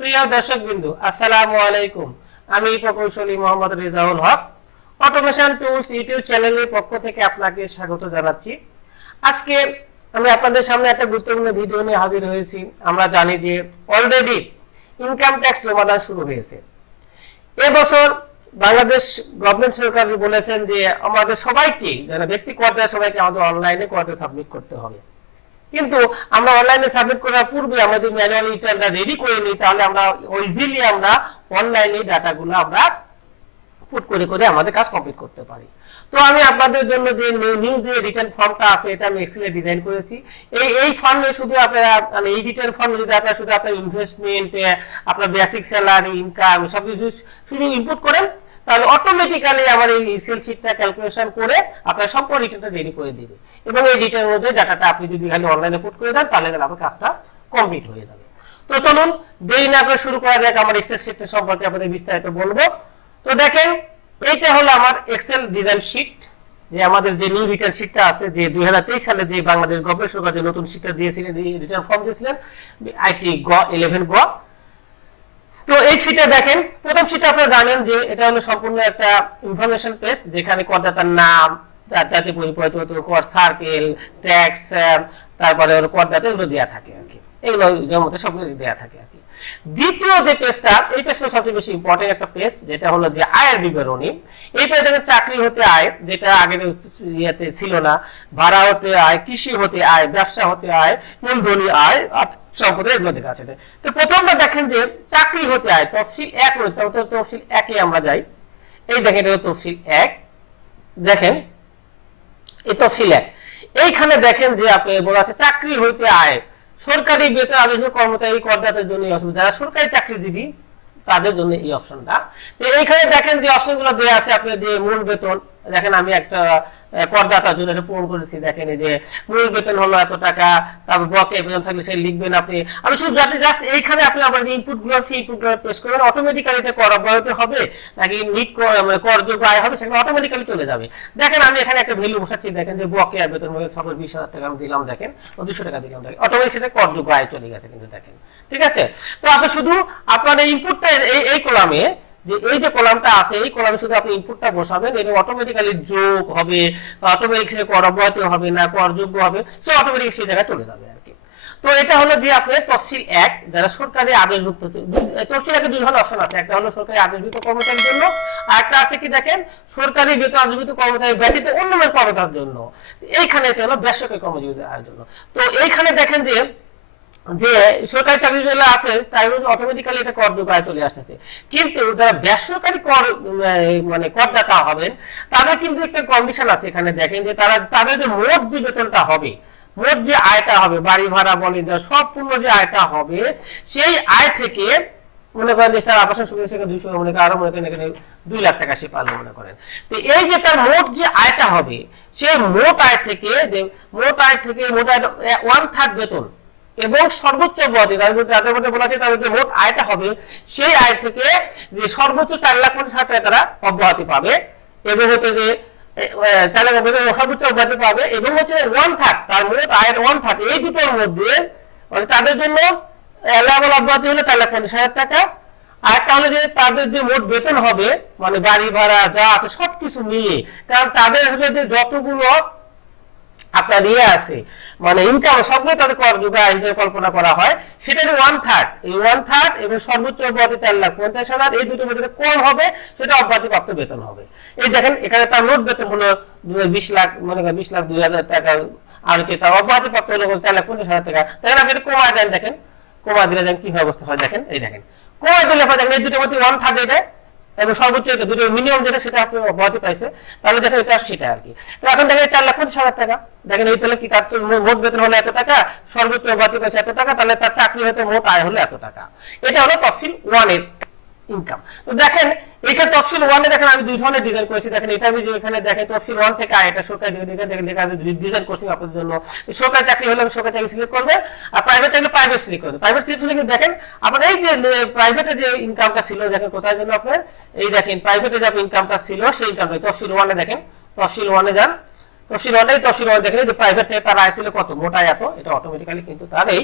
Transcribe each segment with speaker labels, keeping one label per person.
Speaker 1: প্রিয় দর্শক বিন্দু আসসালামু আলাইকুম। আমি প্রকৌশলী Mohammad Rezaul Haque, automation tools YouTube চ্যানেলের পক্ষ থেকে আপনাকে স্বাগত জানাচ্ছি। আজকে আমি আপনাদের সামনে একটা গুরুত্বপূর্ণ ভিডিও নিয়ে হাজির হয়েছি। আমরা জানি যে অলরেডি ইনকাম ট্যাক্স জমা দেওয়া শুরু হয়েছে। এবছর বাংলাদেশ গভর্নমেন্ট সরকার বলেছেন যে আমাদের সবাইকে, যারা ব্যক্তি কর সবাইকে আমাদের অনলাইনে করতে সাবমিট করতে হবে। কিন্তু আমরা অনলাইনে সাবমিট করার পূর্বে আমরা যদি ম্যানুয়াল রিটার্নটা রেডি করে নিই, তাহলে আমরা ইজিলি আমরা অনলাইনে ডাটাগুলো আমরা পুট করে করে আমাদের কাজ কমপ্লিট করতে পারি। তো আমি আপনাদের জন্য যে নিউ যে রিটার্ন ফর্মটা আছে, এটা আমি এক্সেলে ডিজাইন করেছি। এই এই ফর্মে শুধু আপনারা মানে এই রিটার্ন ফর্মে যদি আপনারা শুধু আপনার ইনভেস্টমেন্ট আপনার বেসিক স্যালারি ইনকাম সব কিছু শুধু ইনপুট করেন তাহলে অটোমেটিক্যালি আমার এই সেল শিটটা ক্যালকুলেশন করে আপনার সম্পূর্ণ রিটার্নটা রেডি করে দিবে। এবং এই রিটার্নের মধ্যে ডাটাটা আপনি যদি খালি অনলাইনে পুট করে দেন, তাহলে আপনার কাজটা কমপ্লিট হয়ে যাবে। তো চলুন, দেরি না করে শুরু করা যাক আমার এক্সেল শিটটা সম্পর্কে আপনাদের বিস্তারিত বলব। তো দেখেন, এইটা হলো আমার এক্সেল ডিজাইন শিট যে আমাদের যে নিউ রিটার্ন শিটটা আছে, যে দুই হাজার তেইশ সালে যে বাংলাদেশ সরকার যে নতুন শিটটা দিয়েছিলেন রিটার্ন ফর্ম দিয়েছিলেন আইটি গ ইলেভেন গ তো এই শিটে দেখেন, প্রথম শিটে আপনারা জানেন যে এটা হলো সম্পূর্ণ একটা ইনফরমেশন পেজ যেখানে করদাতার নাম, তার জাতীয় পরিচয় কর সার্কেল ট্যাক্স তারপরে করদাতা এগুলো দেওয়া থাকে আর কি। এগুলো জমতে সবগুলো দেওয়া থাকে দ্বিতীয় যে পেজটা এই পেজটা সবচেয়ে বেশি ইম্পর্টেন্ট একটা পেজ যেটা হলো যে আয়ের বিবরণী এই পেজে চাকরি হতে আয়, যেটা আগে ইয়েতে ছিল না, ভাড়া হতে আয়, কৃষি হতে আয়, ব্যবসা হতে আয়, মূলধনী আয় সম্পদের এগুলো দেখা আছে। তো প্রথমটা দেখেন যে চাকরি হতে আয়, তফসিল এক রয়েছে তফসিল একে আমরা যাই। এই দেখেন এটা তফসিল এক। দেখেন, এই তফসিল এক। এইখানে দেখেন যে আপনি বলা আছে চাকরি হইতে আয়। সরকারি বেতন আবেদন কর্মচারী করদাতার জন্য এই অপশন যারা সরকারি চাকরিজীবী, তাদের জন্য এই অপশনটা। এইখানে দেখেন যে অপশনগুলো দেওয়া আছে আপনি যে মূল বেতন। দেখেন আমি একটা করদাতার জন্য এটা পূরণ করেছি, দেখেন যে মূল বেতন হলো এত টাকা, তারপর বকে বেতন থাকলে সেই লিখবেন আপনি। আমি শুধু যাতে জাস্ট এইখানে আপনি আপনার যে ইনপুটগুলো আছে ইনপুটগুলো প্রেস করবেন অটোমেটিক্যালি এটা কর অব্যাহত হবে, নাকি নিট করযোগ্য আয় হবে সেখানে অটোমেটিক্যালি চলে যাবে। দেখেন আমি এখানে একটা ভ্যালু বসাচ্ছি, দেখেন যে বকে আর বেতন হলে সকল বিশ হাজার টাকা, আমি দিলাম, দেখেন দুশো টাকা দিলাম, দেখেন অটোমেটিক সেটা করযোগ্য আয় চলে গেছে কিন্তু দেখেন। ঠিক আছে? তো আপনি শুধু আপনার এই ইনপুটটা এই কলামে যে এই যে কলামটা আছে, এই কলামে শুধু আপনি ইনপুটটা বসাবেন এটা অটোমেটিক্যালি যোগ হবে অটোমেটিক সে কর অব্যাহত হবে না, করযোগ্য হবে সে অটোমেটিক সেই জায়গায় চলে যাবে আর কি তো এটা হলো যে আপনার তফসিল এক, যারা সরকারি আদেশভুক্ত তফসিল একে দুই ধরনের অপশন আছে। একটা হলো সরকারি আদেশভুক্ত কর্মচারীর জন্য, আর একটা আছে কি দেখেন, সরকারি বেতন আদেশভুক্ত কর্মচারী ব্যতীত অন্য কর্মচারীর জন্য। এইখানে এটা হলো বেসরকারি কর্মজীবীদের জন্য। তো এইখানে দেখেন যে যে সরকারি চাকরি যারা আছে তাই অটোমেটিক্যালি এটা করযোগ্য আয় চলে আসতেছে। কিন্তু যারা বেসরকারি কর মানে করদাতা হবেন, তাদের কিন্তু একটা কন্ডিশন আছে এখানে দেখেন যে তারা, তাদের যে মোট যে বেতনটা হবে, মোট যে আয়টা হবে, বাড়ি ভাড়া বলে সম্পূর্ণ যে আয়টা হবে, সেই আয় থেকে মনে করেন যে তার আবাসন সুবিধা থেকে দুইশো, মনে করেন আরও মনে করেন এখানে দুই লাখ টাকা সে পারল মনে করেন। তো এই যে তার মোট যে আয়টা হবে, সেই মোট আয় থেকে মোট আয় থেকে মোট আয় ওয়ান থার্ড বেতন এবং সর্বোচ্চ অব্যাহতি তাদের মধ্যে তাদের মধ্যে বলা আছে তাদের মোট আয়টা হবে, সেই আয় থেকে যে সর্বোচ্চ চার লাখ পঞ্চাশ হাজার টাকা তারা অব্যাহতি পাবে। এবং হচ্ছে যে চার লাখ সর্বোচ্চ অব্যাহতি পাবে। এবং হচ্ছে ওয়ান থার্ড তার মোট আয়ের ওয়ান থার্ড এই দুটোর মধ্যে মানে তাদের জন্য অ্যালাউবল অব্যাহতি হলো চার লাখ পঞ্চাশ হাজার টাকা। আর তাহলে যে তাদের যে মোট বেতন হবে মানে বাড়ি ভাড়া যা আছে সবকিছু মিলিয়ে, কারণ তাদের হলে যে যতগুলো আপনার ইয়ে আছে মানে ইনকাম সবগুলো তাদের কর যোগায় হিসেবে কল্পনা করা হয়। সেটা ওয়ান থার্ড এই ওয়ান থার্ড এবং সর্বোচ্চ অব্যাহতি চার লাখ পঞ্চাশ হাজার, এই দুটোর মধ্যে কম হবে? সেটা অব্যাহতি প্রাপ্ত বেতন হবে। এই দেখেন, এখানে তার মোট বেতন হলো বিশ লাখ, মনে করেন বিশ লাখ দুই হাজার টাকা আর হচ্ছে তার অব্যাহতি প্রাপ্ত হলো চার লাখ পঞ্চাশ হাজার টাকা। দেখেন আপনি কমা দেন দেখেন। কমা দিলে দেখেন কি অবস্থা হয়। দেখেন, এই দেখেন। কমা দিলে দেখেন, এই দুটোর মধ্যে ওয়ান থার্ড এটা এবং সর্বোচ্চ এটা দুটো মিনিমাম যেটা সেটা আপনি অব্যাহতি পাইছে তাহলে দেখেন এটা সেটা আর কি। তো এখন দেখেন চার লাখ পঁচিশ হাজার টাকা। দেখেন এই তাহলে কি তার তো মোট বেতন হলো এত টাকা? সর্বোচ্চ অব্যাহতি পাইছে এত টাকা, তাহলে তার চাকরি হতে মোট আয় হলো এত টাকা। এটা হলো তফসিল ওয়ানের ইনকাম তো দেখেন এখানে তফসিল ওয়ানে দেখেন, আমি দুই ধরনের ডিজাইন করেছি। দেখেন, এটা আমি এখানে দেখেন, তফসিল ওয়ান থেকে আয়, এটা সরকারি দেখেন ডিজাইন করছি আপনাদের জন্য। সরকারি চাকরি হলে সরকারি চাকরি সিলেক্ট করবে, আর প্রাইভেট চাকরি প্রাইভেট সিলেক্ট করবে। প্রাইভেট সিলেক্ট হলে দেখেন আপনার এই যে প্রাইভেটে যে ইনকামটা ছিল, দেখেন, কোথায় জন্য আপনার? এই দেখেন প্রাইভেটে যে ইনকামটা ছিল, সেই ইনকামটা তফসিল ওয়ানে দেখেন, তফসিল ওয়ানে যান। তফসিল ওয়ানে তফসিল ওয়ানে দেখেন যে প্রাইভেট তার আয় ছিল কত? মোটা এত। এটা অটোমেটিক্যালি কিন্তু তার এই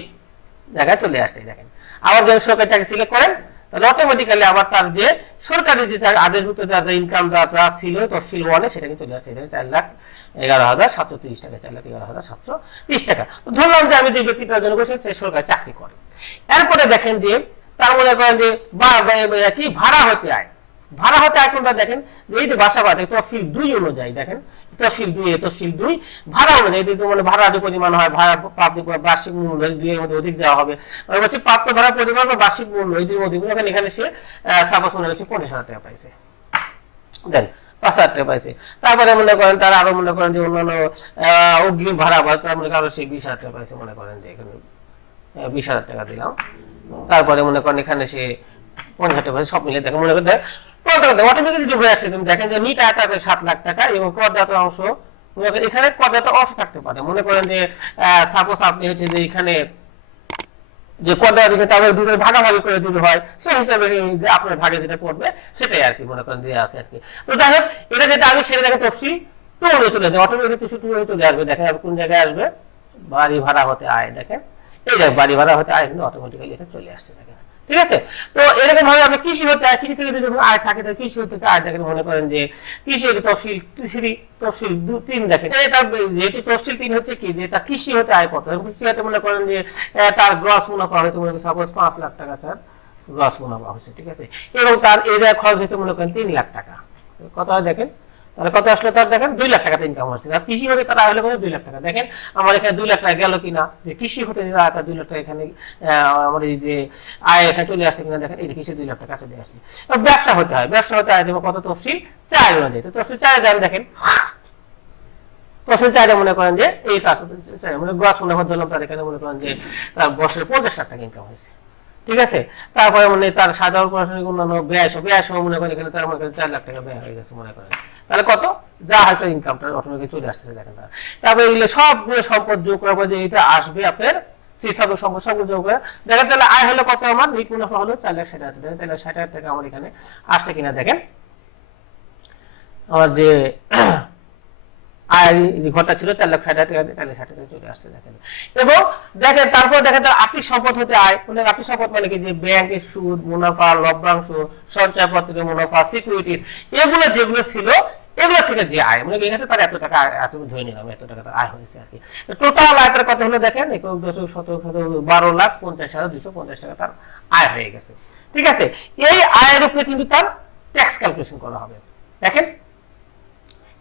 Speaker 1: জায়গায় চলে আসছে দেখেন। আবার যখন সরকারি চাকরি সিলেক্ট করেন অটোমেটিক্যালি আবার তার যে সরকারি যে আদেশভুক্ত যা যা ইনকাম যা যা ছিল, তফসিল ওয়ানে সেটা কিন্তু চলে আসছে। এখানে চার লাখ এগারো হাজার সাতশো তিরিশ টাকা, চার লাখ এগারো হাজার সাতশো তিরিশ টাকা। তো ধরলাম যে আমি যে ব্যক্তিটার জন্য করছি সে সরকারি চাকরি করে। এরপরে দেখেন যে তার মনে করেন যে বা- কি, ভাড়া হতে আয়। ভাড়া হতে আয় কোনটা দেখেন? যে এই যে বাসা ভাড়া, তফসিল দুই অনুযায়ী দেখেন। তফসিল দুই এ তফসিল দুই ভাড়া অনুযায়ী যদি মানে ভাড়া যে পরিমাণ হয়, ভাড়া প্রাপ্তি বার্ষিক মূল্য দুইয়ের মধ্যে অধিক দেওয়া হবে। মানে হচ্ছে প্রাপ্ত ভাড়া পরিমাণ বা বার্ষিক মূল্য, এই দুই অধিক এখানে এখানে সে সাপোজ মনে হচ্ছে পঞ্চাশ হাজার টাকা পাইছে। দেন, পাঁচ হাজার টাকা পাইছে। তারপরে মনে করেন, তারা আরও মনে করেন যে অন্যান্য অগ্রিম ভাড়া বা তার মনে করেন সে বিশ হাজার টাকা পাইছে মনে করেন যে এখানে বিশ হাজার টাকা দিলাম। তারপরে মনে করেন এখানে সে পঞ্চাশ টাকা সব মিলে দেখেন, মনে করেন অটোমেটিক ডুবে আসছে তুমি দেখেন যে নিট আয়টা সাত লাখ টাকা, এবং করদাতা অংশ এখানে করদাতা অংশ থাকতে পারে। মনে করেন যে সাপোজ আপনি হচ্ছে যে এখানে যে করদাতা দিচ্ছে তারপরে দুটো ভাগাভাগি করে দিতে হয়, সেই হিসাবে যে আপনার ভাগে যেটা পড়বে সেটাই আর কি মনে করেন দিয়ে আছে আর কি। তো যাই হোক, এটা যেটা আমি সেটা দেখেন তফসিল টু হয়ে চলে যাবে অটোমেটিক কিছু টু হয়ে চলে আসবে। দেখেন কোন জায়গায় আসবে, বাড়ি ভাড়া হতে আয়, দেখেন। এই দেখ বাড়ি ভাড়া হতে আয়, কিন্তু অটোমেটিক্যালি এটা চলে আসছে ঠিক আছে? তো এরকম ভাবে আপনি কৃষি হতে, কৃষি থেকে যদি আয় থাকে তাহলে কৃষি হতে আয় দেখেন, মনে করেন যে কৃষি তফসিল কৃষি তফসিল দু, তিন দেখেন। এটা যেহেতু তফসিল তিন হচ্ছে কি? যে তার কৃষি হতে আয় কত? কৃষি হতে মনে করেন যে তার গ্রস মুনাফা হয়েছে, মনে করেন সাপোজ পাঁচ লাখ টাকা তার গ্রস মুনাফা হয়েছে, ঠিক আছে? এবং তার এই জায়গায় খরচ হয়েছে, মনে করেন তিন লাখ টাকা। হয় দেখেন? তাহলে কত আসলে তার দেখেন? দুই লাখ টাকা ইনকাম হচ্ছে। আর কৃষি হতে তার কত? দুই লাখ টাকা। দেখেন, আমার এখানে দুই লাখ টাকা গেল কিনা? যে কৃষি হতে আয়টা দুই লাখ টাকা এখানে আমার এই যে আয় এখানে চলে আসছে কিনা দেখেন, এই কৃষি দুই লাখ টাকা চলে আসছে। ব্যবসা হতে হয়। ব্যবসা হতে হয় কত তফসিল? চার অনুযায়ী তো তফসিল চার যান দেখেন। তফসিল চারে মনে করেন যে এই মানে গ্রস মুনাফা ধরলাম, তার এখানে মনে করেন যে, তার বছরে পঞ্চাশ লাখ টাকা ইনকাম হয়েছে। ঠিক আছে? তারপরে মানে তার সাধারণ প্রশাসনিক অন্যান্য ব্যয় সহ ব্যয় সহ মনে করেন এখানে তার মনে করেন চার লাখ টাকা ব্যয় হয়ে গেছে মনে করেন। তাহলে কত? যা আসে ইনকামটা অটোমেটিক চলে আসছে দেখেন তারপরে এগুলো সবগুলো সম্পদ যোগ করার পর যে এটা আসবে আপনার স্থাপক সম্পদ, সবগুলো যোগ করে, দেখেন তাহলে আয় হলো কত আমার? নিট মুনাফা হলো চার লাখ ষাট হাজার তাহলে ষাট হাজার টাকা আমার এখানে আসছে কিনা দেখেন। আমার যে আয় ঘরটা ছিল চার লাখ ষাট হাজার টাকা চার লাখ টাকা চলে আসছে, দেখেন। এবং দেখেন, তারপর দেখেন তার আর্থিক সম্পদ হতে আয়। মানে আর্থিক সম্পদ মানে কি? যে ব্যাংকের সুদ, মুনাফা, লভ্যাংশ সঞ্চয়পত্রের মুনাফা সিকিউরিটিজ এগুলো যেগুলো ছিল, এগুলো থেকে যে আয়। মানে এখানে তার এত টাকা আয় ধরে নিলাম, এত টাকা আয় হয়েছে আর কি। টোটাল আয়টার কত হলো দেখেন? একক দশক শতক বারো লাখ পঞ্চাশ হাজার দুশো পঞ্চাশ টাকা তার আয় হয়ে গেছে। ঠিক আছে? এই আয়ের উপরে কিন্তু তার ট্যাক্স ক্যালকুলেশন করা হবে। দেখেন?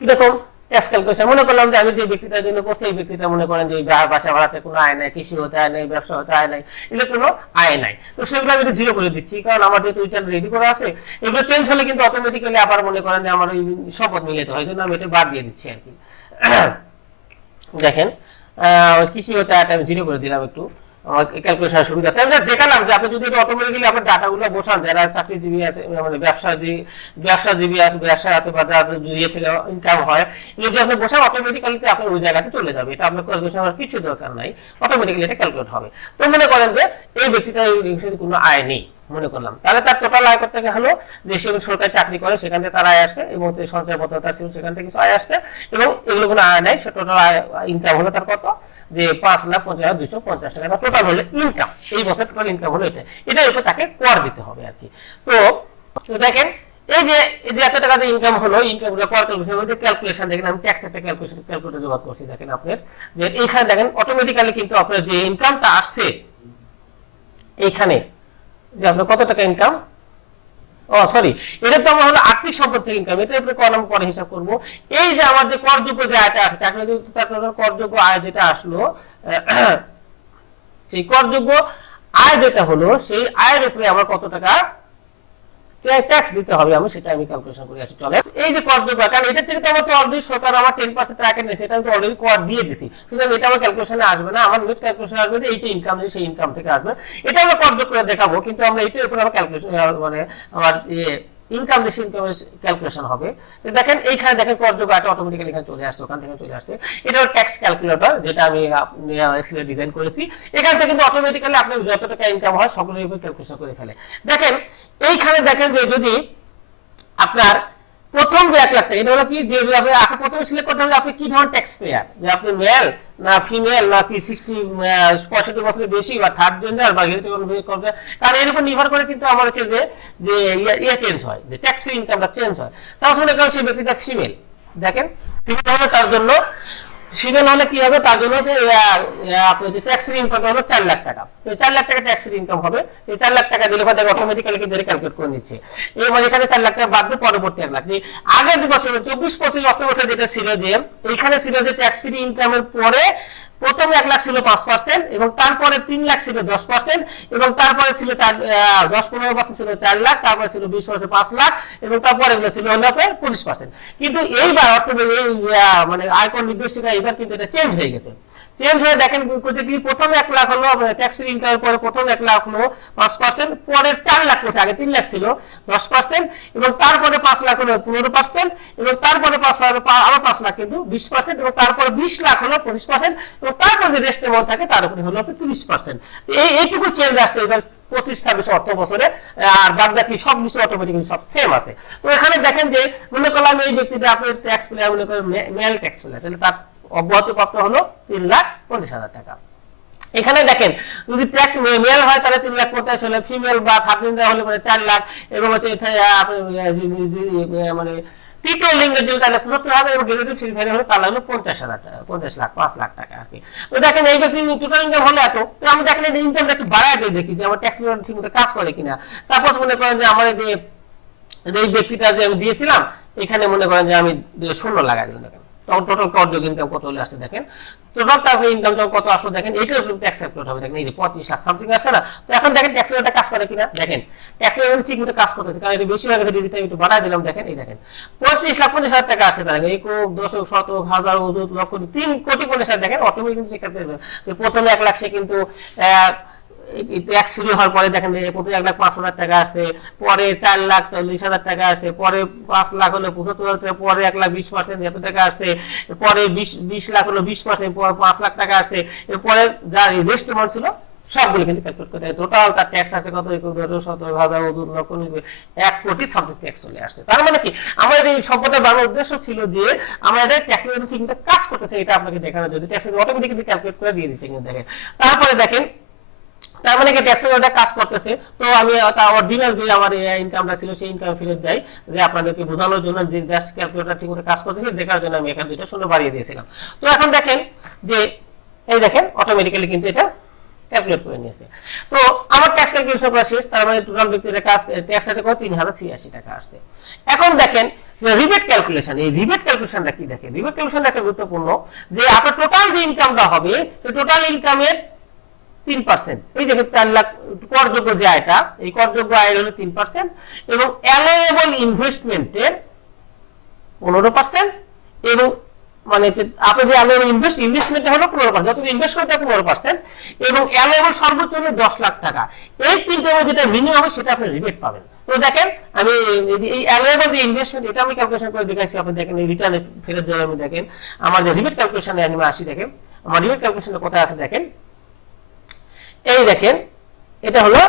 Speaker 1: কীরকম ট্যাক্স ক্যালকুলেশন মনে করলাম যে আমি যে ব্যক্তিটার জন্য করছি, এই ব্যক্তিটা মনে করেন যে বাসা ভাড়াতে কোনো আয় নাই, কৃষি হতে আয় নাই, ব্যবসা হতে আয় নাই, এগুলো কোনো আয় নাই। তো সেগুলো আমি জিরো করে দিচ্ছি, কারণ আমার যেহেতু রিটার্ন রেডি করা আছে, এগুলো চেঞ্জ হলে কিন্তু অটোমেটিক্যালি আবার মনে করেন যে আমার ওই সম্পদ মিলিত হয় জন্য আমি এটা বাদ দিয়ে দিচ্ছি আর কি। দেখেন কৃষি হতে আয়টা আমি জিরো করে দিলাম একটু। ক্যালকুলেশন সুবিধা তাই আমি দেখালাম যে আপনি যদি অটোমেটিক্যালি আপনার ডাটাগুলো বসান, যারা চাকরিজীবী আছে মানে ব্যবসাজীবী ব্যবসাজীবী আছে, ব্যবসা আছে বা যাদের ইয়ে থেকে ইনকাম হয় যদি আপনি বসান অটোমেটিক্যালি আপনার ওই জায়গাতে চলে যাবে। এটা আপনার ক্যালকুলেশন হওয়ার কিছু দরকার নাই। অটোমেটিক্যালি এটা ক্যালকুলেট হবে। তো মনে করেন যে এই ব্যক্তিটা এই কোনো আয় নেই। মনে করলাম। তাহলে তার টোটাল আয় করতে হলো? যে সে সরকারি চাকরি করে, সেখান থেকে তার আয় আসছে এবং সঞ্চয়পত্র তার ছিল, সেখান থেকে কিছু আয় আসছে এবং এগুলো কোনো আয় নাই টোটাল আয় ইনকাম হলো তার কত? যে পাঁচ লাখ পঞ্চাশ হাজার দুইশো পঞ্চাশ টাকা, বা টোটাল হলো ইনকাম এই বছর টোটাল ইনকাম হলো এটা। এটার উপর তাকে কর দিতে হবে আর কি। তো দেখেন, এই যে যে এত টাকা ইনকাম হলো ইনকাম ক্যালকুলেশন মধ্যে ক্যালকুলেশন দেখেন আমি ট্যাক্স একটা ক্যালকুলেশন ক্যালকুলেটর জোগাড় করছি, দেখেন আপনার। যে এইখানে দেখেন অটোমেটিক্যালি কিন্তু আপনার যে ইনকামটা আসছে, এইখানে যে আপনার কত টাকা ইনকাম ও সরি এটা তো আমার হলো আর্থিক সম্পদ থেকে ইনকাম এটা উপরে কলম করে হিসাব করব। এই যে আমার যে করযোগ্য যে আয়টা আছে চাকরি করযোগ্য আয় যেটা আসলো, সেই করযোগ্য আয় যেটা হলো, সেই আয়ের উপরে আমার কত টাকা ট্যাক্স দিতে হবে আমি সেটা আমি ক্যালকুলেশন করে আসছি চলে এই যে কর আয়, কারণ এটা থেকে তো আমার তো অলরেডি সরকার আমার টেন পার্সেন্ট টাকা নিয়েছে এটা আমি তো অলরেডি কর দিয়ে দিছি। সুতরাং এটা আমার ক্যালকুলেশনে আসবে না আমার নেট ক্যালকুলেশন আসবে যে এইটা ইনকাম সেই ইনকাম থেকে আসবে। এটা আমরা কর করে দেখাবো কিন্তু আমরা এটার উপরে আমার ক্যালকুলেশন মানে আমার ইনকাম বেশি ইনকামের ক্যালকুলেশন হবে। দেখেন, এইখানে দেখেন করযোগ্য আয়টা অটোমেটিক্যালি এখানে চলে আসছে, ওখান থেকে চলে আসছে। এটা হল ট্যাক্স ক্যালকুলেটর যেটা আমি এক্সেলে ডিজাইন করেছি। এখান থেকে কিন্তু অটোমেটিক্যালি আপনি যত টাকা ইনকাম হয়, সকলের উপর ক্যালকুলেশন করে ফেলে। দেখেন, এইখানে দেখেন যে যদি আপনার প্রথম যে এক লাখ টাকা, এটা হলো কি? যে আপনি প্রথমে সিলেক্ট করতে হবে আপনি কি ধরনের ট্যাক্স পেয়ার যে আপনি মেল না ফিমেল না সিক্সটি পঁয়ষট্টি বছরের বেশি বা থার্ড জেন্ডার বা করবে। কারণ এর উপর নির্ভর করে কিন্তু আমার হচ্ছে যে ইয়ে- ইয়ে চেঞ্জ হয়, যে ট্যাক্স ইনকামটা চেঞ্জ হয়। তার মনে করেন সেই ব্যক্তিটা ফিমেল দেখেন ফিমেল তার জন্য ফিমেল হলে কি হবে? তার জন্য যে যে ট্যাক্স ইনকাম হলো চার লাখ টাকা। তো চার লাখ টাকা ট্যাক্স ইনকাম হবে। এই চার লাখ টাকা দিলে পরে অটোমেটিক্যালি কিন্তু ক্যালকুলেট করে নিচ্ছে। এবার এখানে চার লাখ টাকা বাদ দিয়ে পরবর্তী এক লাখ। আগের বছর, চব্বিশ পঁচিশ অর্থ বছর যেটা ছিল যে, এইখানে ছিল যে ট্যাক্স ফ্রি ইনকামের পরে প্রথমে এক লাখ ছিল পাঁচ পার্সেন্ট এবং তারপরে তিন লাখ ছিল দশ পার্সেন্ট এবং তারপরে ছিল দশ পনেরো পার্সেন্ট ছিল চার লাখ, তারপরে ছিল বিশ পার্সেন্ট পাঁচ লাখ এবং তারপরে এগুলো ছিল হলো পঁচিশ পার্সেন্ট কিন্তু এইবার অর্থাৎ এই মানে আয়কর নির্দেশিকা এবার কিন্তু এটা চেঞ্জ হয়ে গেছে। চেঞ্জ হয়ে দেখেন কি প্রথম এক লাখ হলো ট্যাক্স ফ্রি ইনকামের পরে প্রথম এক লাখ হলো, পাঁচ পার্সেন্ট পরে চার লাখ করছে আগে তিন লাখ ছিল, দশ পার্সেন্ট এবং তারপরে পাঁচ লাখ হলো পনেরো পার্সেন্ট এবং তারপরে পাঁচ আরও পাঁচ লাখ কিন্তু বিশ পার্সেন্ট এবং তারপরে বিশ লাখ হলো পঁচিশ পার্সেন্ট এবং তারপরে যে রেস্ট এমন থাকে তার উপরে হলো তিরিশ পার্সেন্ট এই এইটুকু চেঞ্জ আসছে এবার পঁচিশ, ছাব্বিশ, অর্থ বছরে, আর বাদ বাকি সব কিছু অটোমেটিক্যালি সব সেম আছে। তো এখানে দেখেন যে মনে করলাম এই ব্যক্তিটা আপনার ট্যাক্স প্লেয়ার মনে করেন মেল ট্যাক্স প্লেয়ার তাহলে তার অব্যাহত প্রাপ্ত হলো তিন লাখ পঞ্চাশ হাজার টাকা। এখানে দেখেন, যদি ট্যাক্স মেল হয়, তাহলে তিন লাখ পঞ্চাশ হলে ফিমেল বা থার্টিন হলে মানে চার লাখ, এবং হচ্ছে মানে তৃতীয় লিঙ্গের যদি তাহলে পঁচাত্তর হাজার এবং ডেলিভারি ফ্রি ভ্যারি হলে তাহলে হলো পঞ্চাশ হাজার টাকা, পঞ্চাশ লাখ, পাঁচ লাখ টাকা আর কি। তো দেখেন, এই ব্যক্তি টোটাল ইনকাম হলো এত, তো আমি দেখেন এই ইনকামটা একটু বাড়ায় দেখি যে আমার ট্যাক্স ঠিক মতো কাজ করে কিনা। সাপোজ মনে করেন যে আমার এই ব্যক্তিটা যে আমি দিয়েছিলাম, এখানে মনে করেন যে আমি শূন্য লাগাই দিলাম। টোটাল কর্যোগ ইনকাম কত হলে আসছে দেখেন? টোটাল তারপরে ইনকাম কত আসলো দেখেন ট্যাক্স অ্যাপ্লোড হবে। দেখেন এই যে লাখ সামথিং আসছে না? তো এখন দেখেন ট্যাক্স কাজ করে কিনা? দেখেন ট্যাক্স ঠিক মতো কাজ করতেছে কারণ এটা বেশি লাগে দিতে একটু বাড়াই দিলাম দেখেন এই দেখেন। পঁয়ত্রিশ লাখ পঞ্চাশ হাজার টাকা আসছে দশক শতক হাজার লক্ষ তিন কোটি পঞ্চাশ হাজার দেখেন অটোমেটিক কিন্তু প্রথমে এক লাখ সে কিন্তু আহ, ট্যাক্স ফ্রি হওয়ার পরে দেখেন প্রতি এক লাখ পাঁচ হাজার টাকা আছে, পরে চার লাখ চল্লিশ হাজার টাকা আছে, পরে পাঁচ লাখ হলো পঁচাত্তর হাজার টাকা, পরে এক লাখ বিশ পার্সেন্ট এত টাকা আসছে, পরে বিশ বিশ লাখ হলো বিশ পার্সেন্ট পর পাঁচ লাখ টাকা আসছে, এরপরে যা রেস্ট অ্যামাউন্ট ছিল সবগুলো কিন্তু ক্যালকুলেট করতে হয় টোটাল তার ট্যাক্স আছে কত? সতেরো হাজার লক্ষ এক কোটি সাবজেক্ট ট্যাক্স চলে আসছে। তার মানে কি? আমাদের এই সম্পদের বাংলার উদ্দেশ্য ছিল যে আমাদের ট্যাক্স কিন্তু কাজ করতেছে এটা আপনাকে দেখানোর জন্য। ট্যাক্স অটোমেটিক্যালি ক্যালকুলেট করে দিয়ে দিচ্ছে কিন্তু দেখেন। তারপরে দেখেন তার মানে কি ট্যাক্সের কাজ করতেছে। তো আমি অরিজিনাল যে আমার ইনকামটা ছিল, সেই ইনকাম ফেরত যে আপনাদেরকে বোঝানোর জন্য যে জাস্ট ক্যালকুলেটর কাজ দেখার জন্য আমি দুইটা শূন্য বাড়িয়ে দিয়েছিলাম। তো এখন দেখেন যে, এই দেখেন অটোমেটিক্যালি কিন্তু এটা ক্যালকুলেট করে নিয়েছে। তো আমার ট্যাক্স ক্যালকুলেশন করা শেষ, তার মানে টোটাল কাজ ট্যাক্স আছে কত? তিন হাজার ছিয়াশি টাকা আসছে। এখন দেখেন রিবেট ক্যালকুলেশন এই রিবেট ক্যালকুলেশনটা কি দেখেন? রিবেট ক্যালকুলেশনটা একটা গুরুত্বপূর্ণ, যে আপনার টোটাল যে ইনকামটা হবে টোটাল ইনকামের তিন পার্সেন্ট এই দেখুন চার লাখ করযোগ্য যে আয়টা, এই করযোগ্য আয় হলো তিন পার্সেন্ট এবং অ্যালোয়েবল ইনভেস্টমেন্টের পনেরো পার্সেন্ট এবং মানে আপনি যে অ্যালোয়েবল ইনভেস্ট ইনভেস্টমেন্টে হলো পনেরো পার্সেন্ট যত ইনভেস্ট করতে পনেরো পার্সেন্ট এবং অ্যালোয়েবল সর্বোচ্চ হলো দশ লাখ টাকা। এই তিনটে মধ্যে যেটা মিনিমাম হবে সেটা আপনি রিবেট পাবেন। তো দেখেন, আমি এই- অ্যালোয়েবল যে ইনভেস্টমেন্ট এটা আমি ক্যালকুলেশন করে দেখাইছি। আপনি দেখেন, এই রিটার্ন ফেরত দেওয়ার আমি দেখেন, আমার যে রিবেট ক্যালকুলেশনে আমি আসি, দেখেন, আমার রিবেট ক্যালকুলেশনটা কোথায় আছে, দেখেন। এই দেখেন, এটা হলো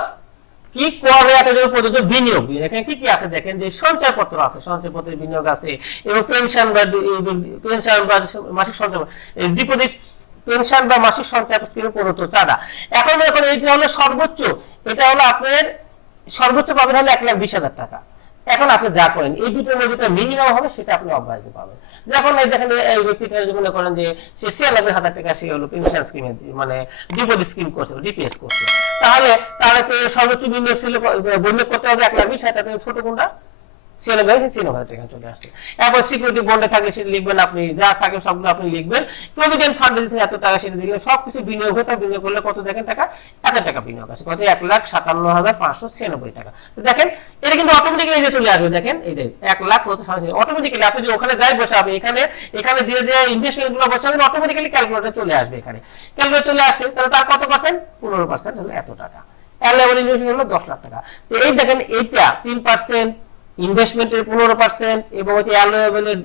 Speaker 1: কি কোয়ারেটের প্রযোজ্য বিনিয়োগ? দেখেন, কি কি আছে? দেখেন যে সঞ্চয়পত্র আছে, সঞ্চয়পত্রের বিনিয়োগ আছে, এবং পেনশন বা পেনশন বা মাসিক সঞ্চয় ডিপোজিট পেনশন বা মাসিক সঞ্চয় স্কিমে প্রদত্ত চাঁদা। এখন এখন এইটা হলো সর্বোচ্চ, এটা হলো আপনার সর্বোচ্চ পাবেন হলো এক লাখ বিশ হাজার টাকা। এখন আপনি যা করেন, এই দুটোর মধ্যে মিনিমাম হবে, সেটা আপনি অব্যাহত পাবেন। যখন এই দেখেন এই ব্যক্তিটা যদি মনে করেন যে সে ছিয়ানব্বই হাজার টাকা সে হলো পেনশন স্কিমে মানে ডিপোজিট স্কিম করছে ডিপিএস করছে। তাহলে হচ্ছে সর্বোচ্চ বিনিয়োগ ছিল বিনিয়োগ করতে হবে এক লাখ বিশ হাজার ছোট কোনটা ছিয়ানব্বই হাজার টাকা চলে আসছে। এরপর সিকিউরিটি বন্ডে থাকলে সেটা লিখবেন আপনি, যা থাকে সবগুলো আপনি লিখবেন। প্রভিডেন্ট ফান্ডে দিচ্ছেন এত টাকা, সেটা দিলেন সবকিছু বিনিয়োগ তার বিনিয়োগ করলে কত দেখেন টাকা? হাজার টাকা বিনিয়োগ আছে, কত? এক লাখ সাতান্ন হাজার পাঁচশো ছিয়ানব্বই টাকা। দেখেন, এটা কিন্তু অটোমেটিক্যালি যে চলে আসবে, দেখেন, এই দেখ এক লাখ কত অটোমেটিক্যালি আপনি যে ওখানে যাই বসাবে এখানে এখানে যে যে ইনভেস্টমেন্টগুলো বসাবেন অটোমেটিক্যালি ক্যালকুলেটর চলে আসবে এখানে। ক্যালকুলেটর চলে আসছে, তাহলে তার কত পার্সেন্ট পনেরো পার্সেন্ট হলো এত টাকা। লেভেল ইনভেস্টমেন্ট হলো দশ লাখ টাকা। তো এই দেখেন, এইটা তিন পার্সেন্ট ইনভেস্টমেন্টের পনেরো পার্সেন্ট এবং হচ্ছে লেভেলের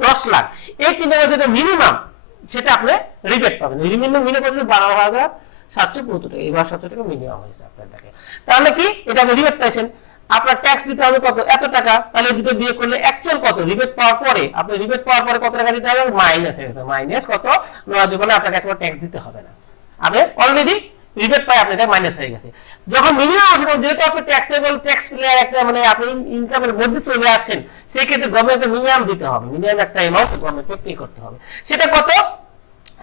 Speaker 1: দশ লাখ। এই মধ্যে যেটা মিনিমাম সেটা আপনি রিবেট পাবেন। মিনিমাম মিনিমাম পর্যন্ত বারো হাজার সাতশো পঁয়ত্তর টাকা, এবার সাতশো টাকা মিনিমাম হয়েছে আপনার তাহলে কি? এটা আপনি রিবেট পাইছেন। আপনার ট্যাক্স দিতে হবে কত? এত টাকা। তাহলে দুটো বিয়ে করলে অ্যাকচুয়াল কত? রিবেট পাওয়ার পরে, আপনি রিবেট পাওয়ার পরে কত টাকা দিতে হবে? মাইনাস হয়ে গেছে। মাইনাস কত? নয় দুগুণে আপনাকে একবার ট্যাক্স দিতে হবে না। আপনি অলরেডি রিবেট পাই আপনার মাইনাস হয়ে গেছে। যখন মিনিমাম আসলে যেহেতু আপনি ট্যাক্সেবল ট্যাক্স প্লেয়ার একটা মানে আপনি ইনকামের মধ্যে চলে আসছেন, সেই ক্ষেত্রে গভর্নমেন্টকে মিনিমাম দিতে হবে। মিনিমাম একটা অ্যামাউন্ট গভর্নমেন্টকে পে করতে হবে। সেটা কত?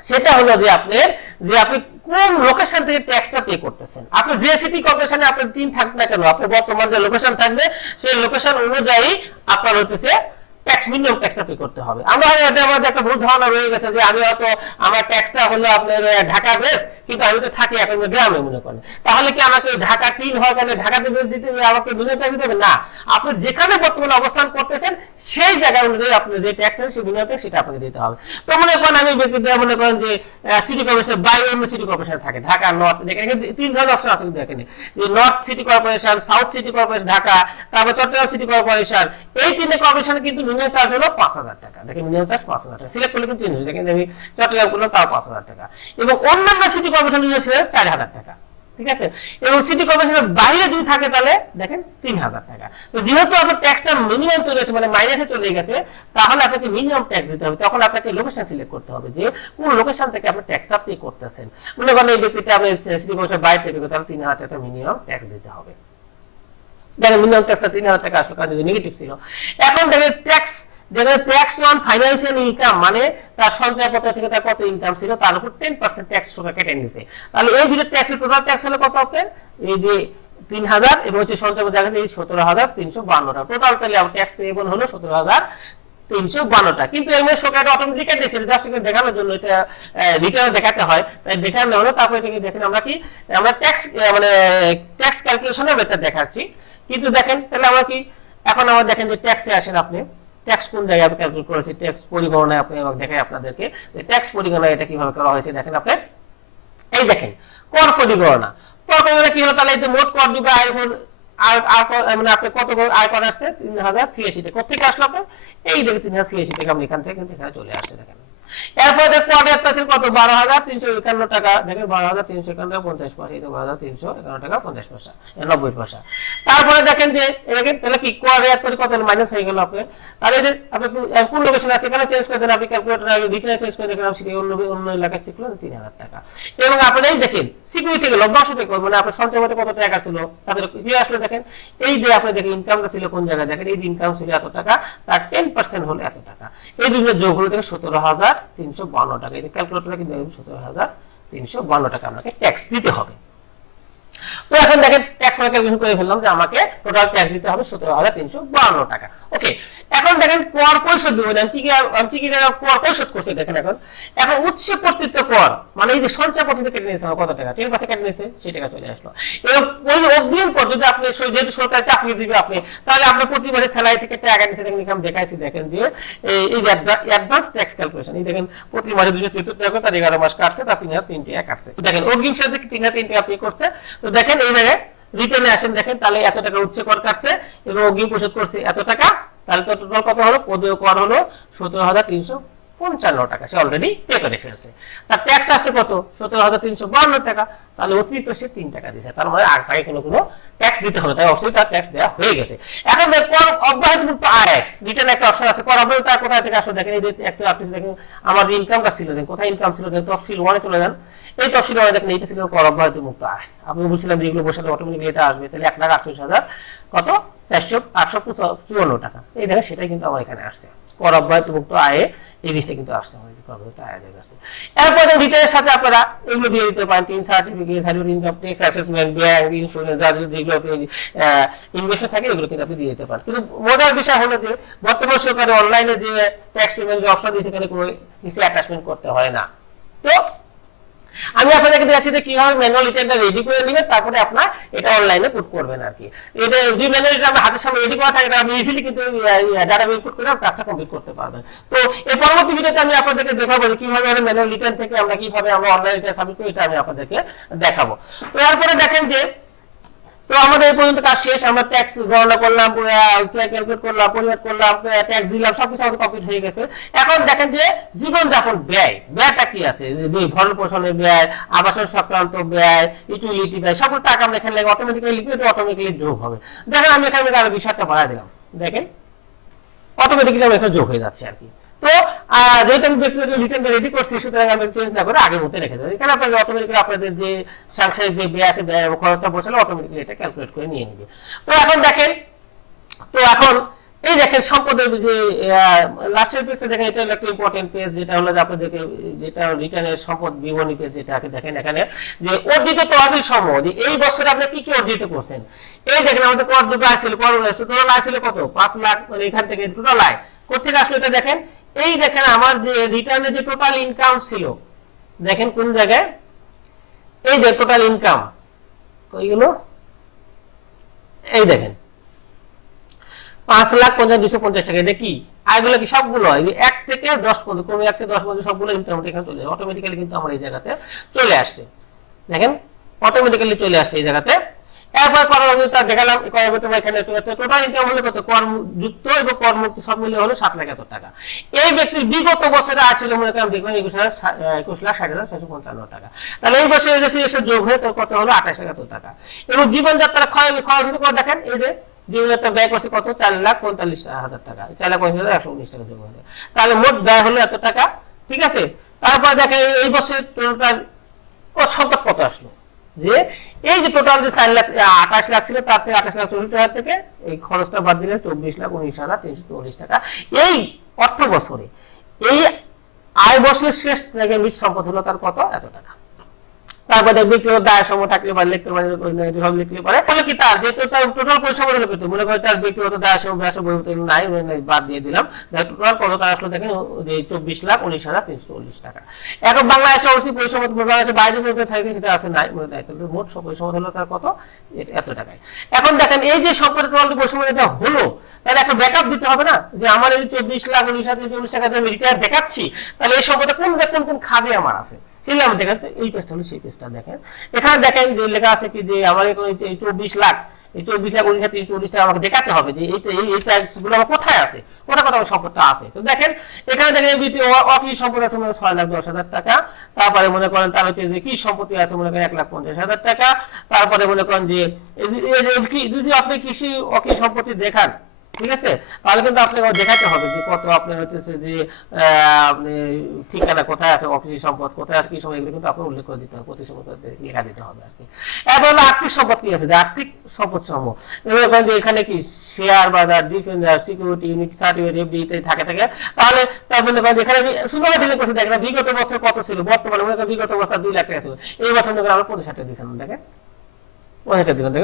Speaker 1: সেটা হলো যে আপনার, যে আপনি কোন লোকেশন থেকে ট্যাক্সটা পে করতেছেন। আপনি যে সিটি কর্পোরেশনে আপনার তিন থাকবে না কেন আপনি বর্তমান যে লোকেশন থাকবে, সেই লোকেশন অনুযায়ী আপনার হচ্ছে ট্যাক্স মিনিমাম ট্যাক্সটা পে করতে হবে। আমরা এটা আমাদের একটা ভুল ধারণা রয়ে গেছে যে আমি হয়তো আমার ট্যাক্সটা হলো আপনার ঢাকা বেস কিন্তু আমি তো থাকি এখন গ্রামে, মনে করেন। তাহলে কি আমাকে ঢাকা তিন হয় কেন ঢাকাতে দিতে আমাকে মিনিমাম ট্যাক্স দিতে হবে? না। আপনি যেখানে বর্তমানে অবস্থান করতেছেন, সেই জায়গা অনুযায়ী আপনি যে ট্যাক্স সেই মিনিমাম ট্যাক্স সেটা আপনাকে দিতে হবে। তো মনে করেন আমি ব্যক্তিদের মনে করেন যে সিটি কর্পোরেশন বাইরে অন্য সিটি কর্পোরেশন থাকে। ঢাকা নর্থ এখানে তিন ধরনের অপশন আছে কিন্তু এখানে। North city corporation south city corporation Dhaka, তারপর চট্টগ্রাম সিটি কর্পোরেশন এই তিনটে কর্পোরেশনে কিন্তু মিনিমাম চার্জ হলো পাঁচ হাজার টাকা। দেখেন মিনিমাম চার্জ পাঁচ হাজার টাকা। সিলেক্ট করলে কিন্তু চেঞ্জ দেখেন আমি চট্টগ্রাম করলাম, তাও পাঁচ হাজার টাকা। এবং অন্যান্য সিটি কর্পোরেশন ছিল চার হাজার টাকা। ঠিক আছে? এবং সিটি কর্পোরেশনের বাইরে যদি থাকে তাহলে দেখেন তিন হাজার টাকা। তো যেহেতু আপনার ট্যাক্সটা মিনিমাম চলে গেছে মানে মাইনাসে চলে গেছে, তাহলে আপনাকে মিনিমাম ট্যাক্স দিতে হবে। তখন আপনাকে লোকেশন সিলেক্ট করতে হবে যে কোন লোকেশন থেকে আপনি ট্যাক্সটা পে করতেছেন। মনে করেন এই ব্যক্তিতে আপনি সিটি কর্পোরেশনের বাইরে থেকে তাহলে তিন হাজার টাকা মিনিমাম ট্যাক্স দিতে হবে। দেখেন মিনিমাম ট্যাক্সটা তিন হাজার টাকা আসলো কারণ নেগেটিভ ছিল এখন দেখেন ট্যাক্স যেখানে ট্যাক্স অন ফাইন্যান্সিয়াল ইনকাম মানে তার সঞ্চয়পত্র থেকে তার কত ইনকাম ছিল, তার উপর টেন পার্সেন্ট ট্যাক্স কেটে নিছে তাহলে এই দুটো ট্যাক্সের ট্যাক্স কত এই যে তিন হাজার এবং হচ্ছে সতেরো হাজার তিনশো বান্ন টাকা টোটাল তাহলে আমার ট্যাক্স পেয়েবল হলো সতেরো হাজার তিনশো বান্নটা। কিন্তু এর মধ্যে সরকার অটোমেটিক কেটে দিয়েছিল জাস্ট এখানে দেখানোর জন্য এটা রিটার্ন দেখাতে হয়। তাই দেখানো হলো, তারপর এটাকে দেখেন আমরা কি, আমরা ট্যাক্স মানে ট্যাক্স ক্যালকুলেশনে এটা দেখাচ্ছি। কিন্তু দেখেন, তাহলে আমরা কি? এখন আমরা দেখেন যে ট্যাক্সে আসেন আপনি। ট্যাক্স কোন জায়গায় ক্যালকুলেট করেছি? ট্যাক্স পরিগণনায় আপনি আমাকে দেখাই আপনাদেরকে যে ট্যাক্স পরিগণনায় এটা কীভাবে করা হয়েছে দেখেন আপনি। এই দেখেন, কর পরিগণনা। কর পরিগণনা কি হলো? তাহলে এই যে মোট কর যোগ্য আয় আর আর মানে আপনি কত আয় কর আসছে? তিন হাজার ছিয়াশি টাকা। কোথেকে আসলো আপনার? এই দেখে তিন হাজার ছিয়াশি টাকা। আপনি এখান থেকে কিন্তু এখানে চলে আসছে, দেখেন। এরপরে দেখো অর্ডার আছে কত? বারো হাজার তিনশো একান্ন টাকা। দেখেন বারো হাজার তিনশো একান্ন টাকা, পঞ্চাশ পয়সা। তো বারো হাজার তিনশো একান্ন টাকা, পঞ্চাশ পয়সা, নব্বই পয়সা। তারপরে দেখেন যে দেখেন, তাহলে কি কোয়ার করে কত? মাইনাস হয়ে গেল আপনি তাহলে যে আপনি কোন- লোকেশন আছে? এখানে চেঞ্জ করে দেন আপনি ক্যালকুলেটর রিটার্ন চেঞ্জ করে দেখেন আপনি অন্য অন্য এলাকায় শিখলেন তিন হাজার টাকা। এবং আপনি এই দেখেন সিকিউরিটি গেল দশ থেকে মানে আপনার সঞ্চয় মধ্যে কত টাকা ছিল? তাদের কি আসলে দেখেন, এই যে আপনি দেখেন ইনকামটা ছিল কোন জায়গায়? দেখেন, এই ইনকাম ছিল এত টাকা, তার টেন পার্সেন্ট হলো এত টাকা। এই দুটো যোগ হলো থেকে সতেরো হাজার তিনশো বান্ন টাকা। এই ক্যালকুলেটরে কিন্তু সতেরো হাজার তিনশো বান্ন টাকা আপনাকে ট্যাক্স দিতে হবে। তো এখন দেখেন ট্যাক্স ক্যালকুলেশন করে ফেললাম যে আমাকে টোটাল ট্যাক্স দিতে হবে সতেরো হাজার তিনশো বান্ন টাকা। ওকে এখন দেখেন, কর পরিশোধ আমি কি কি কি কর পরিশোধ করছি দেখেন এখন। এখন উৎস কর্তৃত্ব কর মানে এই যে সঞ্চয় পদ্ধতি কেটে নিয়েছে কত টাকা? টেন পার্সেন্ট কেটে নিয়েছে, সেই টাকা চলে আসলো। এবং ওই অগ্রিম কর, যদি আপনি যেহেতু সরকার চাকরি দিবে আপনি, তাহলে আপনার প্রতি মাসে স্যালারি থেকে টাকা নিচ্ছে দেখেন এখানে দেখাইছি, দেখেন যে এই- অ্যাডভান্স ট্যাক্স ক্যালকুলেশন এই দেখেন, প্রতি মাসে দুশো তেত্তর টাকা তার এগারো মাস কাটছে, তার তিন হাজার তিন টাকা কাটছে। দেখেন, অগ্রিম থেকে তিন হাজার তিন টাকা পে করছে, তো দেখেন, এইবারে রিটার্নে আসেন, দেখেন তাহলে এত টাকা উচ্চ কর কাটছে এবং অগ্রিম পরিশোধ করছে এত টাকা, তাহলে তো টোটাল কত হলো? পদীয় কর হলো সতেরো হাজার তিনশো পঞ্চান্ন টাকা, সে অলরেডি পে করে ফেলছে। তার ট্যাক্স আসছে কত? সতেরো হাজার তিনশো বান্ন টাকা। তাহলে অতিরিক্ত সে তিন টাকা দিচ্ছে তার মানে আর পায়ে কোনো কোনো ট্যাক্স দিতে হবে তাই অবশ্যই তার ট্যাক্স দেওয়া হয়ে গেছে। এখন কর অব্যাহত মুক্ত আয় রিটার্ন একটা অপশন আছে। কর অব্যাহত আয় কোথায় থেকে আসলে দেখেন? এই একটা আপনি দেখেন, আমার যে ইনকামটা ছিল দেখেন, কোথায় ইনকাম ছিল? দেখেন, তফসিল ওয়ানে চলে যান। এই তফসিল ওয়ানে দেখেন, এইটা ছিল কর অব্যাহত মুক্ত আয়। আপনি বলছিলাম যে এগুলো বসালে অটোমেটিকলি এটা আসবে। তাহলে এক লাখ আটচল্লিশ হাজার, কত? চারশো, আটশো চুয়ান্ন টাকা। এই দেখেন, সেটাই কিন্তু আমার এখানে আসছে। কর অব্যাহত মুক্ত আয়ে এই জিনিসটা কিন্তু আসছে আমাদের কর অব্যাহত সাথে আপনারা এগুলো দিয়ে দিতে পারেন। তিন certificate income tax assessment bank যেগুলো থাকে, এগুলো কিন্তু আপনি দিয়ে দিতে পারেন। কিন্তু মজার বিষয় হলো যে, বর্তমান সরকারে অনলাইনে যে ট্যাক্স পেমেন্ট যে অপশন দিয়েছে সেখানে কোনো কিছু অ্যাটাচমেন্ট করতে হয় না। তো আমি আপনাদেরকে দেখাচ্ছি যে কীভাবে ম্যানুয়াল এটা রেডি করে নেবেন তারপরে আপনার এটা অনলাইনে পুট করবেন আর কি। এটা যদি ম্যানুয়াল আমরা হাতের সামনে রেডি করা থাকে আপনি ইজিলি কিন্তু ডাটা ইনপুট করে কাজটা কমপ্লিট করতে পারবেন। তো এই পরবর্তী ভিডিওতে আমি আপনাদেরকে দেখাবো কীভাবে আমরা ম্যানুয়াল রিটার্ন থেকে আমরা কীভাবে আমরা অনলাইন রিটার্ন সাবমিট করি, এটা আমি আপনাদেরকে দেখাবো। তো এরপরে দেখেন যে তো আমাদের এই পর্যন্ত কাজ শেষ, আমরা ট্যাক্স গণনা করলাম ক্যালকুলেট করলাম পরিমাপ করলাম ট্যাক্স দিলাম, সবকিছু আমাদের কমপ্লিট হয়ে গেছে। এখন দেখেন যে জীবনযাপন ব্যয়, ব্যয়টা কি আছে? ভরণ পোষণের ব্যয়, আবাসন সংক্রান্ত ব্যয় ইউটিলিটি ব্যয়, সকল টাকা আমরা এখানে অটোমেটিক্যালি লিখবে অটোমেটিক্যালি যোগ হবে। দেখেন আমি এখানে আরও বিষয়টা বাড়াই দিলাম। দেখেন অটোমেটিক্যালি আমার এখানে যোগ হয়ে যাচ্ছে আর কি। যেহেতু আমি ব্যক্তিগত রেডি করছি, সুতরাং আমি না করে আগের রেখে দেবো। আপনাদের অটোমেটিক্যালি আপনাদের যে সাংসারিক যে ব্যয় আছে খরচটা বসালে অটোমেটিক্যালি এটা ক্যালকুলেট করে নিয়ে তো এখন দেখেন, তো এখন এই দেখেন সম্পদের যে লাস্টের পেজটা দেখেন, এটা একটা ইম্পর্টেন্ট পেজ যেটা হলো আপনাদেরকে, যেটা রিটার্নের সম্পদ বিবরণী পেজ যেটাকে দেখেন এখানে, যে অর্জিত তহবিল সমূহ, যে এই বছরে আপনি কি কি অর্জিত করছেন? এই দেখেন আমাদের কর দুটো আসছিল কর টোটাল আসছিল কত? পাঁচ লাখ মানে এখান থেকে টোটাল আয় কোথেকে আসলো এটা দেখেন? এই দেখেন আমার যে রিটার্নের যে টোটাল ইনকাম ছিল, দেখেন কোন জায়গায়? এই যে টোটাল ইনকাম কইগুলো এই দেখেন। পাঁচ লাখ পঞ্চাশ দুশো পঞ্চাশ টাকা, এটা কি? আয়গুলো কি সবগুলো? এক থেকে দশ পর্যন্ত, কোনো এক থেকে দশ পর্যন্ত সবগুলো ইনকাম এখানে চলে অটোমেটিক্যালি কিন্তু আমার এই জায়গাতে চলে আসছে। দেখেন? অটোমেটিক্যালি চলে আসছে এই জায়গাতে। এরপর কর্মবিতা দেখালাম কর্মবিতা এখানে টোটাল ইনকাম হলো কত কর্মযুক্ত এবং কর্মমুক্ত সব মিলিয়ে হলো সাত লাখ এত টাকা। এই ব্যক্তির বিগত বছরে আছে মনে করেন দেখবেন একুশ হাজার একুশ লাখ, ষাট হাজার ছশো পঞ্চান্ন টাকা। তাহলে এই বছরে এসে এসে যোগ হয়ে তোর কত হলো? আঠাশ লাখ এত টাকা। এবং জীবনযাত্রা খরচ খরচ হচ্ছে দেখেন, এই যে জীবনযাত্রা ব্যয় করছে কত? চার লাখ পঁয়তাল্লিশ হাজার টাকা। চার লাখ পঁয়তাল্লিশ হাজার একশো উনিশ টাকা হয়েছে তাহলে মোট ব্যয় হলো এত টাকা, ঠিক আছে? তারপর দেখেন, এই বছর টোটাল সম্পদ কত আসলো? যে এই যে টোটাল যে চার লাখ আঠাশ লাখ ছিল, তার থেকে আঠাশ লাখ চল্লিশ হাজার থেকে এই খরচটা বাদ দিলে চব্বিশ লাখ, উনিশ হাজার, তিনশো চল্লিশ টাকা। এই অর্থ বছরে এই আয় বছরের শেষ থেকে মিট সম্পদ হলো তার কত? এত টাকা। তারপরে দেখবে কেউ দায় সময় থাকলে পারে লিখতে পারে সব লিখতে পারে। তাহলে কি তার? যেহেতু তার টোটাল পরিশ্রম হলো কিন্তু মনে করে তার ব্যক্তিগত দায় ব্যয় সময় নাই মানে বাদ দিয়ে দিলাম। টোটাল কত টাকা আসলো দেখেন চব্বিশ লাখ উনিশ হাজার তিনশো চল্লিশ টাকা। এখন বাংলাদেশে অবশ্যই পরিশ্রম বাংলাদেশে বাইরে মধ্যে থাকে সেটা আছে? নাই, মনে নাই। কিন্তু মোট পরিশ্রম হলো তার কত? এত টাকায়। এখন দেখেন, এই যে সম্পদের টোটাল পরিশ্রম এটা হলো, তাহলে একটা ব্যাকআপ দিতে হবে না? যে আমার এই চব্বিশ লাখ উনিশ হাজার চল্লিশ টাকা দিয়ে আমি রিটায়ার দেখাচ্ছি, তাহলে এই সম্পদে কোন কোন কোন খাদে আমার আছে? সেগুলো আমি দেখেন এই পেজটা হলো সেই পেজটা দেখেন। এখানে দেখেন যে লেখা আছে কি যে আমার এখানে চব্বিশ লাখ, এই চব্বিশ লাখ উনিশ হাজার চল্লিশ আমাকে দেখাতে হবে যে এই এই এই আমার কোথায় আছে? কোথায় আমার সম্পদটা আছে? তো দেখেন, এখানে দেখেন অকৃষি সম্পদ আছে? মানে ছয় লাখ দশ হাজার টাকা। তারপরে মনে করেন তার হচ্ছে যে কি সম্পত্তি আছে? মনে করেন এক লাখ পঞ্চাশ হাজার টাকা। তারপরে মনে করেন যে যদি আপনি কৃষি অকৃষি সম্পত্তি দেখান ঠিক আছে? তাহলে কিন্তু আপনাকে দেখাতে হবে যে কত আপনার হচ্ছে যে আপনি ঠিকানা কোথায় আছে অফিসি সম্পদ কোথায় আছে, কি সময়, এগুলো কিন্তু আপনার উল্লেখ করে দিতে হবে, প্রতি লেখা দিতে হবে আর কি। এবার হলো আর্থিক সম্পদ কি আছে? আর্থিক সম্পদ সমূহ যে এখানে কি শেয়ার বাজার ডিফেন্সার সিকিউরিটি ইউনিট সার্টিফিকেট এফডি ইত্যাদি থাকে থাকে। তাহলে তার মনে করেন এখানে সুন্দর দিলে করতে দেখেন বিগত বছর কত ছিল? বর্তমানে মনে বিগত বছর দুই লাখ টাকা ছিল। এই বছর আমরা পঞ্চাশ টাকা দিয়েছিলাম, দেখেন।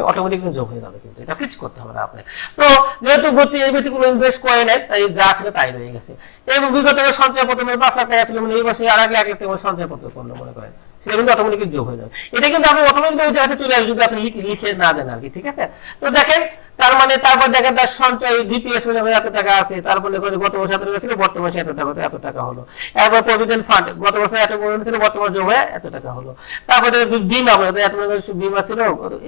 Speaker 1: অটোমেটিক যোগ হয়ে যাবে কিন্তু। এটা কিছু করতে হবে না আপনি। তো যেহেতু গতি এই ইনভেস্ট করে নাই, তাই যা ছিল তাই রয়ে গেছে। এবং বিগত সঞ্চয় পত্রের পাঁচ লাখ টাকা ছিল মানে এই বছর আর এক লাখ টাকা সঞ্চয় পত্র করল মনে করেন। সেটা কিন্তু অটোমেটিক যোগ হয়ে যাবে। এটা কিন্তু আপনি অটোমেটিক ওই জায়গাতে চলে আসবে যদি আপনি লিখে না দেন আর কি, ঠিক আছে? তো দেখেন তার মানে তারপর দেখেন তার সঞ্চয় ডিপিএস মানে এত টাকা আছে তারপরে করে গত বছর এত ছিল, বর্তমান এত টাকা এত টাকা হলো। এরপর প্রভিডেন্ট ফান্ড, গত বছর এত পরিমাণ ছিল, বর্তমান যোগ হয়ে এত টাকা হলো। তারপরে বিমা এত বিমা ছিল,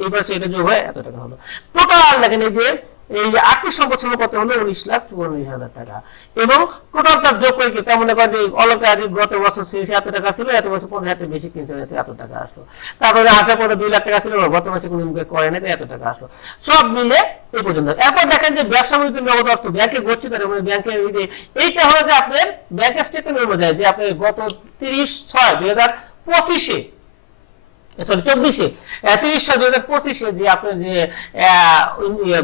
Speaker 1: এইবার সেটা যোগ হয়ে এত টাকা হলো। টোটাল দেখেন এই যে এই যে আর্থিক সম্পদ ছিল কত হলো? উনিশ লাখ চুয়াল্লিশ হাজার টাকা। এবং টোটাল তার যোগ করে তেমন মনে করেন যে অলঙ্কার গত বছর সে এত টাকা ছিল, এত বছর পঞ্চাশ হাজার বেশি কিনছে এত টাকা আসলো। তারপরে আসার পরে দুই লাখ টাকা ছিল গত মাসে কোনো ইনভেস্ট করে তাই এত টাকা আসলো। সব মিলে এই পর্যন্ত। এরপর দেখেন যে ব্যবসা বাণিজ্য নগদ অর্থ। ব্যাংকে গচ্ছিত মানে ব্যাংকের এই এইটা হলো যে আপনার ব্যাংকের স্টেটমেন্ট অনুযায়ী যে আপনি গত তিরিশ ছয় দুই হাজার পঁচিশে সরি চব্বিশে তিরিশ হাজার পঁচিশে যে আপনার যে আহ,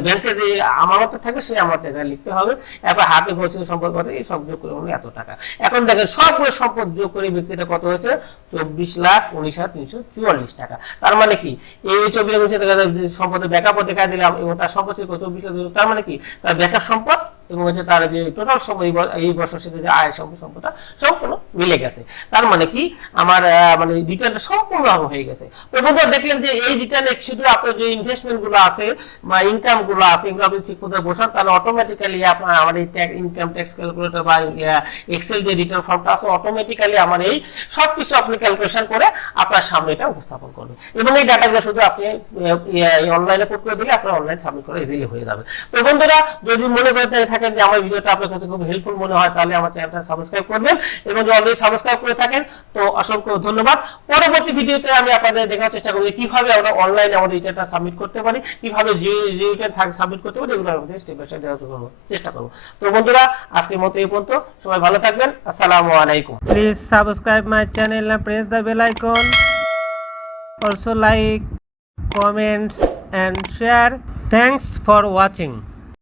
Speaker 1: ব্যাংকের যে আমানত থাকবে সেই আমানত এখানে লিখতে হবে। এরপর হাতে বছর সম্পদ কত এই সব যোগ করে এত টাকা। এখন দেখেন সবগুলো সম্পদ যোগ করে ব্যক্তিটা কত হয়েছে? চব্বিশ লাখ উনিশ হাজার তিনশো চুয়াল্লিশ টাকা। তার মানে কি? এই চব্বিশ সম্পদের ব্যাকআপ দেখা দিলাম এবং তার সম্পদ চব্বিশ তার মানে কি? তার ব্যাকআপ সম্পদ এবং হচ্ছে তার যে টোটাল সম্পদ এই বছর সাথে যে আয় সম্পদ সম্পদটা সম্পূর্ণ মিলে গেছে। তার মানে কি? আমার মানে রিটার্নটা সম্পূর্ণভাবে হয়ে গেছে। তো বন্ধুরা দেখলেন যে এই রিটার্নে শুধু আপনার যে ইনভেস্টমেন্টগুলো আছে বা ইনকামগুলো আছে, এগুলো আপনি ঠিক মতো বসান, তাহলে অটোমেটিক্যালি আপনার, আমার এই ইনকাম ট্যাক্স ক্যালকুলেটর বা এক্সেল যে রিটার্ন ফর্মটা আছে অটোমেটিক্যালি আমার এই সবকিছু আপনি ক্যালকুলেশন করে আপনার সামনে এটা উপস্থাপন করবে এবং এই ডাটাগুলো শুধু আপনি অনলাইনে পুট করে দিলে আপনার অনলাইন সাবমিট করে ইজিলি হয়ে যাবে। তো বন্ধুরা, যদি মনে করে থেকে থাকেন যে আমার ভিডিওটা আপনার কাছে খুব হেল্পফুল মনে হয় তাহলে আমার চ্যানেলটা সাবস্ক্রাইব করবেন এবং যদি অলরেডি সাবস্ক্রাইব করে থাকেন তো অসংখ্য ধন্যবাদ পরবর্তী ভিডিওতে আমি আপনাদের দেখার চেষ্টা করব কীভাবে আমরা অনলাইনে আমাদের রিটার্নটা সাবমিট করতে পারি কীভাবে যে যে সাবমিট করতে পারি এগুলো আমাদের স্টেপ বাই স্টেপ দেওয়ার চেষ্টা করব তো বন্ধুরা আজকের মতো এই পর্যন্ত সবাই ভালো থাকবেন আসসালামু আলাইকুম
Speaker 2: Please subscribe my channel and press the bell icon. Also like, comments and share. Thanks for watching.